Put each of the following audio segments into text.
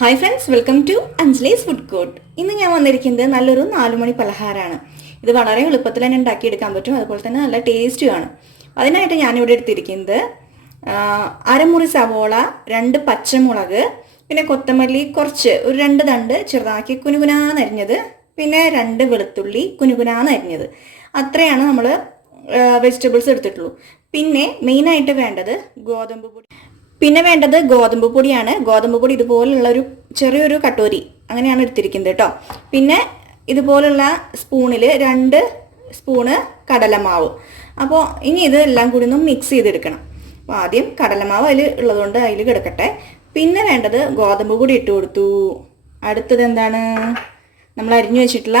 Hi friends, welcome to Anjali's food court. ഇന്ന് ഞാൻ വന്നിരിക്കുന്നത് നല്ലൊരു 4 മണി പലഹാരമാണ്. ഇത് വളരെ എളുപ്പത്തിൽ തന്നെ ഉണ്ടാക്കിയെടുക്കാൻ പറ്റും, അതുപോലെ തന്നെ നല്ല ടേസ്റ്റുമാണ്. അതിനായിട്ട് ഞാനിവിടെ എടുത്തിരിക്കുന്നത് അരമുറി സവോള, 2 പച്ചമുളക്, പിന്നെ കൊത്തമല്ലി കുറച്ച്, ഒരു 2 തണ്ട് ചെറുതാക്കി കുനുകുനാന്നരിഞ്ഞത്, പിന്നെ 2 വെളുത്തുള്ളി കുനുകുനാന്നരിഞ്ഞത്. അത്രയാണ് നമ്മൾ വെജിറ്റബിൾസ് എടുത്തിട്ടുള്ളൂ. പിന്നെ മെയിനായിട്ട് വേണ്ടത് ഗോതമ്പ് പൊടി. ഗോതമ്പ് പൊടിയാണ്. ഗോതമ്പ് പൊടി ഇതുപോലുള്ള ചെറിയൊരു കട്ടോരി അങ്ങനെയാണ് എടുത്തിരിക്കുന്നത് കേട്ടോ. പിന്നെ ഇതുപോലുള്ള സ്പൂണിൽ 2 സ്പൂണ് കടലമാവ്. അപ്പോൾ ഇനി ഇതെല്ലാം കൂടി ഒന്ന് മിക്സ് ചെയ്തെടുക്കണം. അപ്പോൾ ആദ്യം കടലമാവ് അതിൽ ഉള്ളതുകൊണ്ട് അതിൽ കിടക്കട്ടെ. പിന്നെ വേണ്ടത് ഗോതമ്പ് പൊടി ഇട്ട് കൊടുത്തു. അടുത്തത് എന്താണ്, നമ്മൾ അരിഞ്ഞു വെച്ചിട്ടുള്ള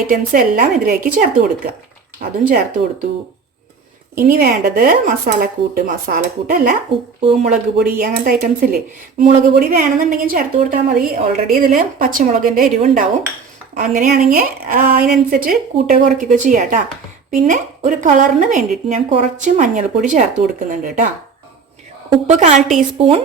ഐറ്റംസ് എല്ലാം ഇതിലേക്ക് ചേർത്ത് കൊടുക്കുക. അതും ചേർത്ത് കൊടുത്തു. ഇനി വേണ്ടത് മസാലക്കൂട്ടല്ല, ഉപ്പ്, മുളക് പൊടി, അങ്ങനത്തെ ഐറ്റംസ് ഇല്ലേ. മുളക് പൊടി വേണമെന്നുണ്ടെങ്കിൽ ചേർത്ത് കൊടുത്താൽ മതി. ഓൾറെഡി ഇതിൽ പച്ചമുളകിൻ്റെ എരിവുണ്ടാവും. അങ്ങനെയാണെങ്കിൽ അതിനനുസരിച്ച് കൂട്ടുക കുറയ്ക്കുകയൊക്കെ ചെയ്യാം കേട്ടോ. പിന്നെ ഒരു കളറിന് വേണ്ടിയിട്ട് ഞാൻ കുറച്ച് മഞ്ഞൾപ്പൊടി ചേർത്ത് കൊടുക്കുന്നുണ്ട് കേട്ടോ. ഉപ്പ് 1/4 ടീസ്പൂൺ,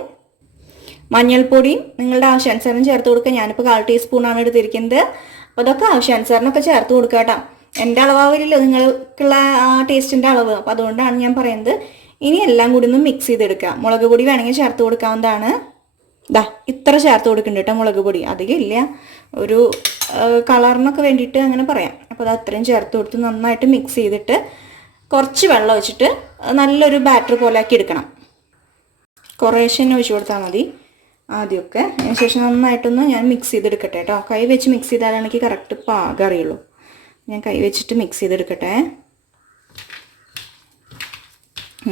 മഞ്ഞൾപ്പൊടി നിങ്ങളുടെ ആവശ്യാനുസരണം ചേർത്ത് കൊടുക്കുക. ഞാനിപ്പോൾ 1/4 ടീസ്പൂണാണ് എടുത്തിരിക്കുന്നത്. അപ്പോൾ അതൊക്കെ ആവശ്യാനുസരണമൊക്കെ ചേർത്ത് കൊടുക്കുക കേട്ടോ. എൻ്റെ അളവാവില്ലല്ലോ നിങ്ങൾക്കുള്ള ആ ടേസ്റ്റിൻ്റെ അളവ്, അപ്പോൾ അതുകൊണ്ടാണ് ഞാൻ പറയുന്നത്. ഇനി എല്ലാം കൂടി ഒന്ന് മിക്സ് ചെയ്തെടുക്കുക. മുളക് പൊടി വേണമെങ്കിൽ ചേർത്ത് കൊടുക്കാവുന്നതാണ്. ഇത്ര ചേർത്ത് കൊടുക്കുന്നുണ്ട് കേട്ടോ. മുളക് പൊടി അധികം ഇല്ല, ഒരു കളറിനൊക്കെ വേണ്ടിയിട്ട് അങ്ങനെ പറയാം. അപ്പോൾ അത് അത്രയും ചേർത്ത് കൊടുത്ത് നന്നായിട്ട് മിക്സ് ചെയ്തിട്ട് കുറച്ച് വെള്ളം ഒഴിച്ചിട്ട് നല്ലൊരു ബാറ്റർ പോലെ ആക്കി എടുക്കണം. കുറേശ്ശെ ഒഴിച്ച് കൊടുത്താൽ മതി ആദ്യമൊക്കെ. അതിനുശേഷം നന്നായിട്ടൊന്ന് ഞാൻ മിക്സ് ചെയ്തെടുക്കട്ടെ കേട്ടോ. കൈ വെച്ച് മിക്സ് ചെയ്താലാണ് എനിക്ക് കറക്റ്റ് പാകം അറിയുള്ളൂ. ഞാൻ കൈ വെച്ചിട്ട് മിക്സ് ചെയ്തെടുക്കട്ടെ.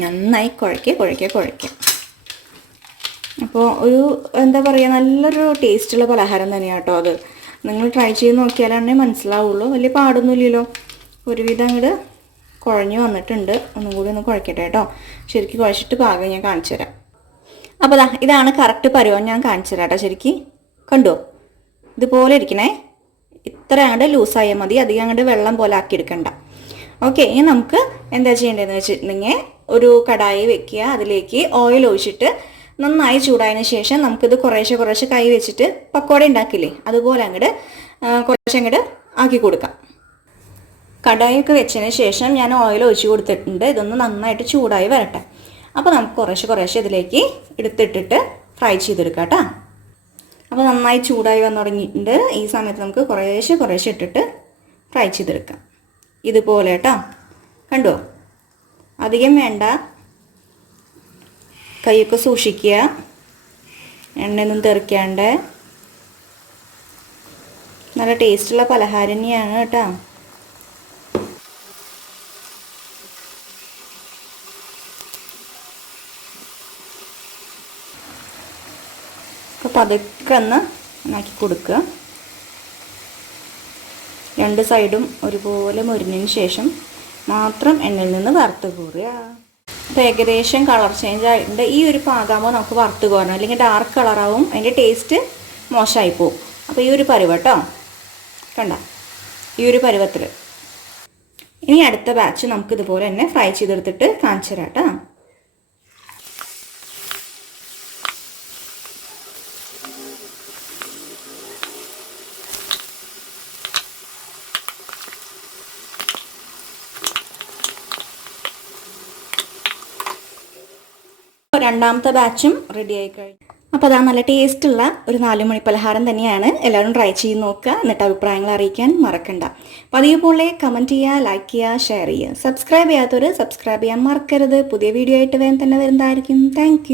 നന്നായി കുഴയ്ക്കുക. അപ്പോൾ ഒരു എന്താ പറയുക, നല്ലൊരു ടേസ്റ്റുള്ള പലഹാരം തന്നെയാണ് കേട്ടോ അത്. നിങ്ങൾ ട്രൈ ചെയ്ത് നോക്കിയാലേ മനസ്സിലാവുള്ളൂ. വലിയ പാടൊന്നുമില്ലല്ലോ. ഒരുവിധം അങ്ങോട്ട് കുഴഞ്ഞു വന്നിട്ടുണ്ട്. ഒന്നും കൂടി ഒന്ന് കുഴയ്ക്കട്ടെ കേട്ടോ. ശരിക്കും കുഴച്ചിട്ട് പാകം ഞാൻ കാണിച്ചു തരാം. അപ്പോൾ ഇതാണ് കറക്റ്റ് പരുവം. ഞാൻ കാണിച്ചു തരാം കേട്ടോ. ശരിക്കും കണ്ടോ, ഇതുപോലെ ഇരിക്കണേ. ഇത്ര അങ്ങോട്ട് ലൂസായാൽ മതി, അധികം അങ്ങോട്ട് വെള്ളം പോലെ ആക്കി എടുക്കണ്ട. ഓക്കെ, ഇനി നമുക്ക് എന്താ ചെയ്യേണ്ടതെന്ന് വെച്ചിട്ടുണ്ടെങ്കിൽ ഒരു കടായി വെക്കുക. അതിലേക്ക് ഓയിൽ ഒഴിച്ചിട്ട് നന്നായി ചൂടായതിനു ശേഷം നമുക്കിത് കുറേശ്ശെ കൈ വെച്ചിട്ട് പക്കോട ഉണ്ടാക്കില്ലേ, അതുപോലെ അങ്ങോട്ട് കുറച്ചങ്ങോട്ട് ആക്കി കൊടുക്കാം. കടായൊക്കെ വെച്ചതിന് ശേഷം ഞാൻ ഓയിൽ ഒഴിച്ച് കൊടുത്തിട്ടുണ്ട്. ഇതൊന്ന് നന്നായിട്ട് ചൂടായി വരട്ടെ. അപ്പോൾ നമുക്ക് കുറേശ്ശെ ഇതിലേക്ക് എടുത്തിട്ടിട്ട് ഫ്രൈ ചെയ്തെടുക്കാം കേട്ടോ. അപ്പോൾ നന്നായി ചൂടായി വന്നു തുടങ്ങിയിട്ടുണ്ട്. ഈ സമയത്ത് നമുക്ക് കുറേശ്ശെ ഇട്ടിട്ട് ഫ്രൈ ചെയ്തെടുക്കാം. ഇതുപോലെ കേട്ടോ. കണ്ടോ, അധികം വേണ്ട. കൈയൊക്കെ സൂക്ഷിക്കുക, എണ്ണയൊന്നും തെറിക്കാണ്ട്. നല്ല ടേസ്റ്റുള്ള പലഹാരം തന്നെയാണ് കേട്ടോ. അപ്പോൾ അതൊക്കെ ഒന്ന് ആക്കി കൊടുക്കുക. 2 സൈഡും ഒരുപോലെ മുരിഞ്ഞതിന് ശേഷം മാത്രം എണ്ണയിൽ നിന്ന് വറുത്ത് കോരുക. അപ്പോൾ ഏകദേശം കളർ ചേഞ്ച് ആയിട്ടുണ്ട്. ഈ ഒരു പാകാകുമ്പോൾ നമുക്ക് വറുത്ത് കോരണം, അല്ലെങ്കിൽ ഡാർക്ക് കളറാവും, അതിൻ്റെ ടേസ്റ്റ് മോശമായി പോവും. അപ്പോൾ ഈ ഒരു പരുവം കേട്ടോ. കണ്ട ഈ ഒരു പരുവത്തിൽ. ഇനി അടുത്ത ബാച്ച് നമുക്ക് ഇതുപോലെ തന്നെ ഫ്രൈ ചെയ്തെടുത്തിട്ട് കാണിച്ചു തരാം കേട്ടോ. രണ്ടാമത്തെ ബാച്ചും റെഡി ആയി കഴിഞ്ഞു. അപ്പോൾ അതാ നല്ല ടേസ്റ്റുള്ള ഒരു 4 മണി പലഹാരം തന്നെയാണ്. എല്ലാവരും ട്രൈ ചെയ്ത് നോക്കുക. എന്നിട്ട് അഭിപ്രായങ്ങൾ അറിയിക്കാൻ മറക്കണ്ട. പതിവ് പോലെ കമൻറ്റ് ചെയ്യുക, ലൈക്ക് ചെയ്യുക, ഷെയർ ചെയ്യുക. സബ്സ്ക്രൈബ് ചെയ്യാത്തവർ സബ്സ്ക്രൈബ് ചെയ്യാൻ മറക്കരുത്. പുതിയ വീഡിയോ ആയിട്ട് വേഗം തന്നെ വരുന്നതായിരിക്കും. താങ്ക്